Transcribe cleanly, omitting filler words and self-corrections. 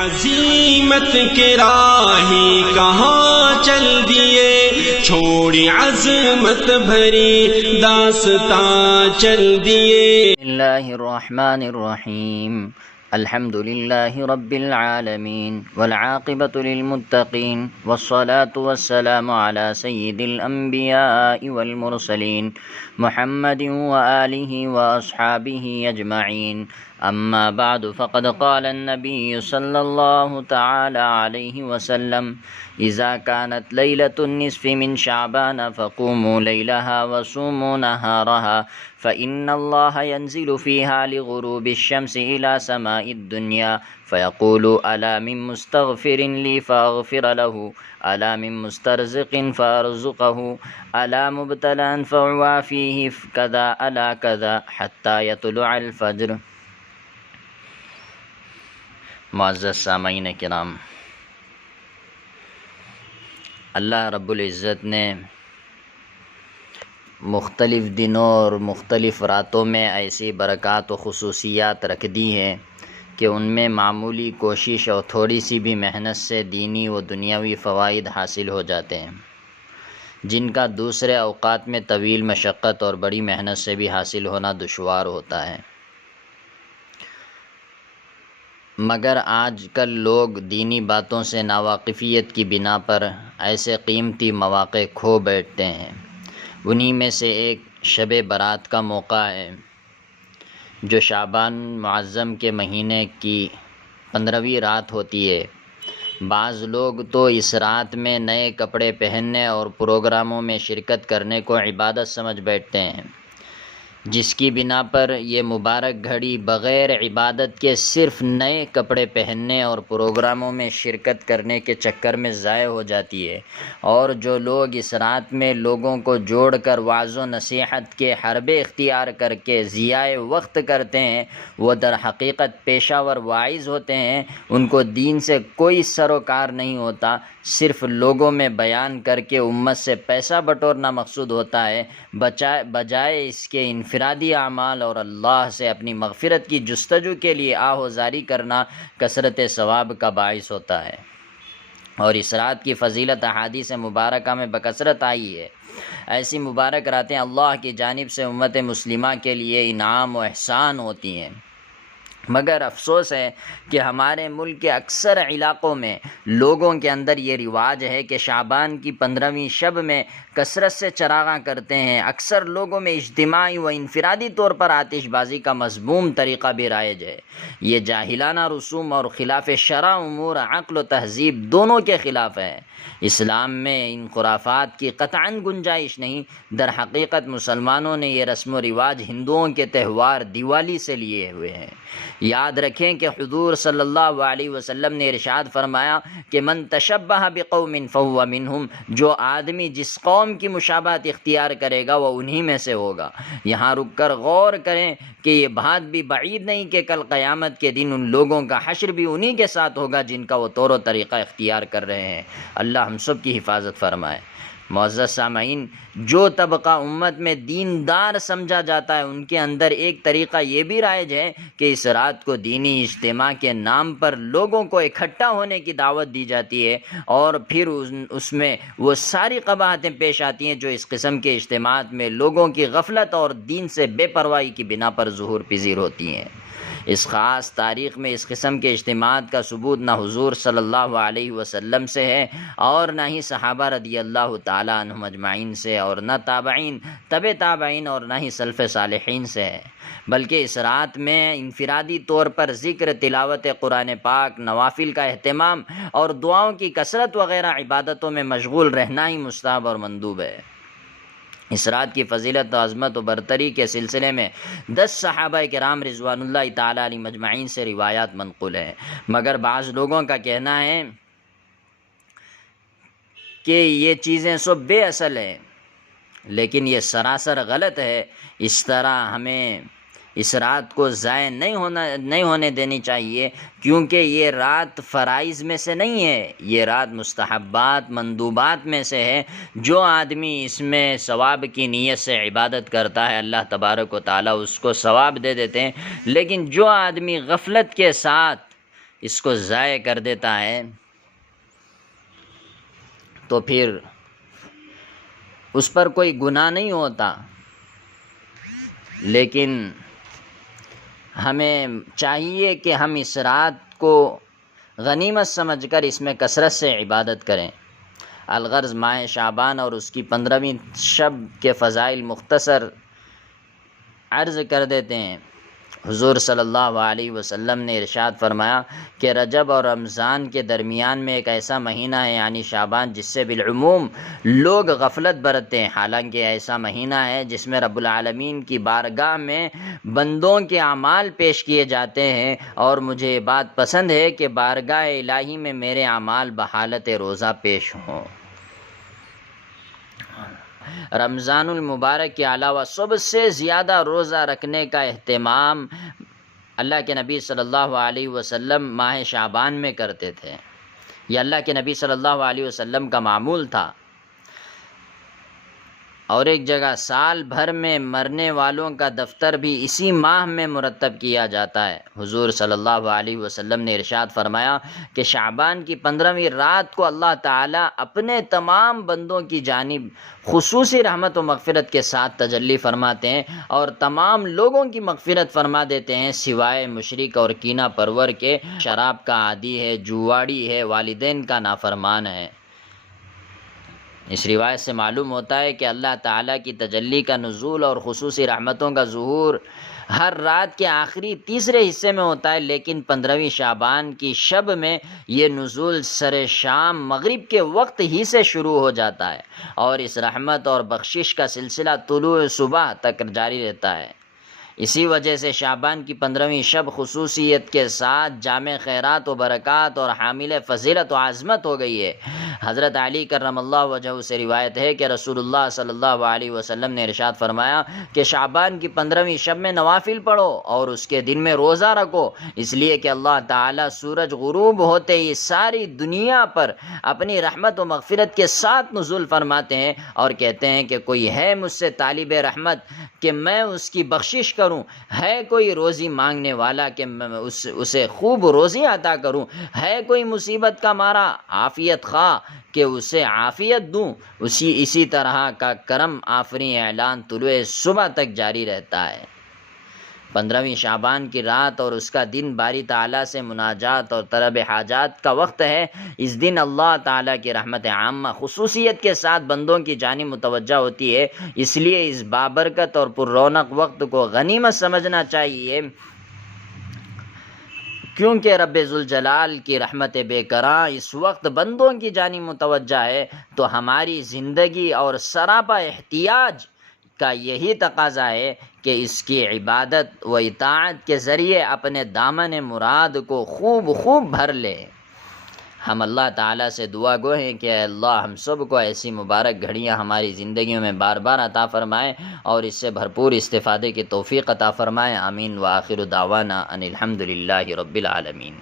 عزیمت کے راہی کہاں چل دیے، چھوڑی عظمت بھری داستاں چل دیے۔ بسم اللہ الرحمن الرحیم، الحمد للہ رب العالمین والعاقبۃ للمتقین والصلاة والسلام علی سید الانبیاء والمرسلین محمد وآلہ واصحابہ اجمعین، اما بعد فقد قال النبی صلی اللہ تعالی علیہ وسلم اذا كانت ليلة النصف من شعبان فقوموا ليلها وصوموا نهارها فإن الله ينزل فيها لغروب الشمس إلى سماء الدنيا فيقول ألا من مستغفر لي فأغفر له، ألا من مسترزق فأرزقه، ألا مبتلى فأعافيه كذا ألا كذا حتى يطلع الفجر۔ معزز سامعین کرام، اللہ رب العزت نے مختلف دنوں اور مختلف راتوں میں ایسی برکات و خصوصیات رکھ دی ہیں کہ ان میں معمولی کوشش اور تھوڑی سی بھی محنت سے دینی و دنیاوی فوائد حاصل ہو جاتے ہیں، جن کا دوسرے اوقات میں طویل مشقت اور بڑی محنت سے بھی حاصل ہونا دشوار ہوتا ہے۔ مگر آج کل لوگ دینی باتوں سے ناواقفیت کی بنا پر ایسے قیمتی مواقع کھو بیٹھتے ہیں۔ انہی میں سے ایک شب برات کا موقع ہے، جو شعبان معظم کے مہینے کی 15ویں رات ہوتی ہے۔ بعض لوگ تو اس رات میں نئے کپڑے پہننے اور پروگراموں میں شرکت کرنے کو عبادت سمجھ بیٹھتے ہیں، جس کی بنا پر یہ مبارک گھڑی بغیر عبادت کے صرف نئے کپڑے پہننے اور پروگراموں میں شرکت کرنے کے چکر میں ضائع ہو جاتی ہے۔ اور جو لوگ اس رات میں لوگوں کو جوڑ کر وعظ و نصیحت کے حربے اختیار کر کے ضیاء وقت کرتے ہیں، وہ در حقیقت پیشہ ور واعظ ہوتے ہیں۔ ان کو دین سے کوئی سروکار نہیں ہوتا، صرف لوگوں میں بیان کر کے امت سے پیسہ بٹورنا مقصود ہوتا ہے، بجائے اس کے انفرادی اعمال اور اللہ سے اپنی مغفرت کی جستجو کے لیے آہوزاری کرنا کثرت ثواب کا باعث ہوتا ہے۔ اور اس رات کی فضیلت احادیث مبارکہ میں بکثرت آئی ہے۔ ایسی مبارک راتیں اللہ کی جانب سے امت مسلمہ کے لیے انعام و احسان ہوتی ہیں، مگر افسوس ہے کہ ہمارے ملک کے اکثر علاقوں میں لوگوں کے اندر یہ رواج ہے کہ شعبان کی 15ویں شب میں کثرت سے چراغاں کرتے ہیں۔ اکثر لوگوں میں اجتماعی و انفرادی طور پر آتش بازی کا مذموم طریقہ بھی رائج ہے۔ یہ جاہلانہ رسوم اور خلاف شرع امور عقل و تہذیب دونوں کے خلاف ہے۔ اسلام میں ان خرافات کی قطعاً گنجائش نہیں۔ در حقیقت مسلمانوں نے یہ رسم و رواج ہندوؤں کے تہوار دیوالی سے لیے ہوئے ہیں۔ یاد رکھیں کہ حضور صلی اللہ علیہ وسلم نے ارشاد فرمایا کہ من تشبہ بقوم فہو منہم، جو آدمی جس قوم کی مشابہت اختیار کرے گا وہ انہی میں سے ہوگا۔ یہاں رک کر غور کریں کہ یہ بات بھی بعید نہیں کہ کل قیامت کے دن ان لوگوں کا حشر بھی انہی کے ساتھ ہوگا جن کا وہ طور و طریقہ اختیار کر رہے ہیں۔ اللہ ہم سب کی حفاظت فرمائے۔ معزز سامعین، جو طبقہ امت میں دیندار سمجھا جاتا ہے ان کے اندر ایک طریقہ یہ بھی رائج ہے کہ اس رات کو دینی اجتماع کے نام پر لوگوں کو اکٹھا ہونے کی دعوت دی جاتی ہے، اور پھر اس میں وہ ساری قباحتیں پیش آتی ہیں جو اس قسم کے اجتماعات میں لوگوں کی غفلت اور دین سے بے پرواہی کی بنا پر ظہور پذیر ہوتی ہیں۔ اس خاص تاریخ میں اس قسم کے اجتماعات کا ثبوت نہ حضور صلی اللہ علیہ وسلم سے ہے، اور نہ ہی صحابہ رضی اللہ تعالیٰ عنہم اجمعین سے، اور نہ تابعین، تبع تابعین، اور نہ ہی سلف صالحین سے ہے، بلکہ اس رات میں انفرادی طور پر ذکر، تلاوت قرآن پاک، نوافل کا اہتمام اور دعاؤں کی کثرت وغیرہ عبادتوں میں مشغول رہنا ہی مستحب اور مندوب ہے۔ اس رات کی فضیلت و عظمت و برتری کے سلسلے میں 10 صحابہ کرام رضوان اللہ تعالیٰ علیہم اجمعین سے روایات منقول ہیں، مگر بعض لوگوں کا کہنا ہے کہ یہ چیزیں سب بے اصل ہیں، لیکن یہ سراسر غلط ہے۔ اس طرح ہمیں اس رات کو ضائع نہیں ہونے دینی چاہیے، کیونکہ یہ رات فرائض میں سے نہیں ہے، یہ رات مستحبات، مندوبات میں سے ہے۔ جو آدمی اس میں ثواب کی نیت سے عبادت کرتا ہے اللہ تبارک و تعالیٰ اس کو ثواب دے دیتے ہیں، لیکن جو آدمی غفلت کے ساتھ اس کو ضائع کر دیتا ہے تو پھر اس پر کوئی گناہ نہیں ہوتا، لیکن ہمیں چاہیے کہ ہم اس رات کو غنیمت سمجھ کر اس میں کثرت سے عبادت کریں۔ الغرض ماہ شعبان اور اس کی 15ویں شب کے فضائل مختصر عرض کر دیتے ہیں۔ حضور صلی اللہ علیہ وسلم نے ارشاد فرمایا کہ رجب اور رمضان کے درمیان میں ایک ایسا مہینہ ہے یعنی شعبان جس سے بالعموم لوگ غفلت برتتے ہیں، حالانکہ ایسا مہینہ ہے جس میں رب العالمین کی بارگاہ میں بندوں کے اعمال پیش کیے جاتے ہیں، اور مجھے یہ بات پسند ہے کہ بارگاہ الہی میں میرے اعمال بحالت روزہ پیش ہوں۔ رمضان المبارک کے علاوہ سب سے زیادہ روزہ رکھنے کا اہتمام اللہ کے نبی صلی اللہ علیہ وسلم ماہ شعبان میں کرتے تھے۔ یہ اللہ کے نبی صلی اللہ علیہ وسلم کا معمول تھا۔ اور ایک جگہ سال بھر میں مرنے والوں کا دفتر بھی اسی ماہ میں مرتب کیا جاتا ہے۔ حضور صلی اللہ علیہ وسلم نے ارشاد فرمایا کہ شعبان کی 15ویں رات کو اللہ تعالیٰ اپنے تمام بندوں کی جانب خصوصی رحمت و مغفرت کے ساتھ تجلی فرماتے ہیں اور تمام لوگوں کی مغفرت فرما دیتے ہیں سوائے مشرک اور کینہ پرور کے، شراب کا عادی ہے، جواڑی ہے، والدین کا نافرمان ہے۔ اس روایت سے معلوم ہوتا ہے کہ اللہ تعالیٰ کی تجلی کا نزول اور خصوصی رحمتوں کا ظہور ہر رات کے آخری تیسرے حصے میں ہوتا ہے، لیکن 15ویں شعبان کی شب میں یہ نزول سر شام مغرب کے وقت ہی سے شروع ہو جاتا ہے اور اس رحمت اور بخشش کا سلسلہ طلوع صبح تک جاری رہتا ہے۔ اسی وجہ سے شعبان کی 15ویں شب خصوصیت کے ساتھ جامع خیرات و برکات اور حامل فضیلت و عظمت ہو گئی ہے۔ حضرت علی کرم اللہ وجہہ سے روایت ہے کہ رسول اللہ صلی اللہ علیہ وسلم نے ارشاد فرمایا کہ شعبان کی 15ویں شب میں نوافل پڑھو اور اس کے دن میں روزہ رکھو، اس لیے کہ اللہ تعالیٰ سورج غروب ہوتے ہی ساری دنیا پر اپنی رحمت و مغفرت کے ساتھ نزول فرماتے ہیں اور کہتے ہیں کہ کوئی ہے مجھ سے طالب رحمت کہ میں اس کی بخشش کروں، ہے کوئی روزی مانگنے والا کہ میں اسے خوب روزی عطا کروں، ہے کوئی مصیبت کا مارا عافیت خواہ کہ اسے عافیت دوں۔ اسی طرح کا کرم آفریں اعلان طلوع صبح تک جاری رہتا ہے۔ 15ویں شعبان کی رات اور اس کا دن باری تعالیٰ سے مناجات اور طلب حاجات کا وقت ہے۔ اس دن اللہ تعالیٰ کی رحمت عامہ خصوصیت کے ساتھ بندوں کی جانب متوجہ ہوتی ہے، اس لیے اس بابرکت اور پر رونق وقت کو غنیمت سمجھنا چاہیے، کیونکہ رب ذوالجلال کی رحمت بے کراں اس وقت بندوں کی جانب متوجہ ہے، تو ہماری زندگی اور سراپا احتیاج کا یہی تقاضا ہے کہ اس کی عبادت و اطاعت کے ذریعے اپنے دامن مراد کو خوب بھر لے۔ ہم اللہ تعالیٰ سے دعا گو ہیں کہ اے اللہ ہم سب کو ایسی مبارک گھڑیاں ہماری زندگیوں میں بار بار عطا فرمائیں اور اس سے بھرپور استفادے کی توفیق عطا فرمائیں۔ آمین۔ وآخر دعوانا ان الحمد للہ رب العالمین۔